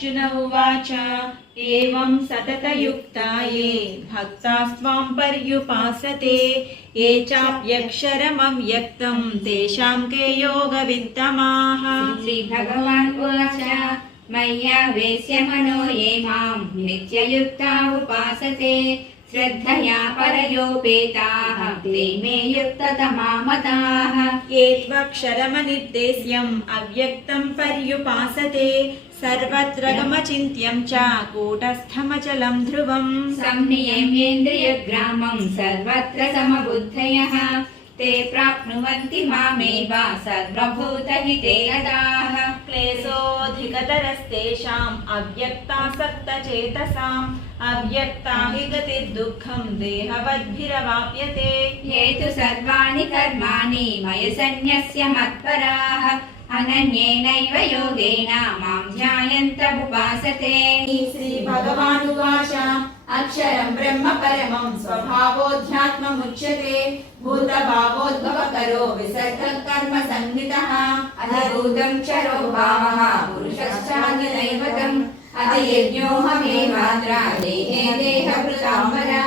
अर्जुन उवाच एवं सततयुक्ता ये भक्तास्त्वां पर्युपासते ये चाप्यक्षरमव्यक्तं तेषां के योगवित्तमाः। श्रीभगवान् उवाच मय्यावेश्य मनो ये मां नित्ययुक्ता उपासते श्रद्धया परयोपेताः ते मे युक्ततमा मताः। ये त्वक्षरमनिर्देश्यम् अव्यक्तं पर्युपासते सर्वत्र गमचिन्त्यं च कूटस्थमचलं ध्रुवम्। संनियम्येन्द्रियग्रामं सर्वत्र समबुद्धयः ते प्राप्नुवन्ति मामेव सर्वभूतहिते रताः। क्लेशोऽधिकतरस्तेषाम् अव्यक्तासक्तचेतसाम् अव्यक्ता हि गतिर्दुःखं देहवद्भिरवाप्यते। ये तु सर्वाणि कर्माणि मयि सन्न्यस्य मत्पराः अनन्येनैव योगेन मां ध्यायन्त उपासते। श्रीभगवानुवाच अक्षरं ब्रह्म परमं स्वभावोऽध्यात्ममुच्यते भूतभावोद्भवकरो विसर्गः कर्म संज्ञितः अधिभूतं चरो भावः पुरुषश्चान्यदैवतम् अतियज्ञोऽहमेवात्र देहे देहभृताम्बरः।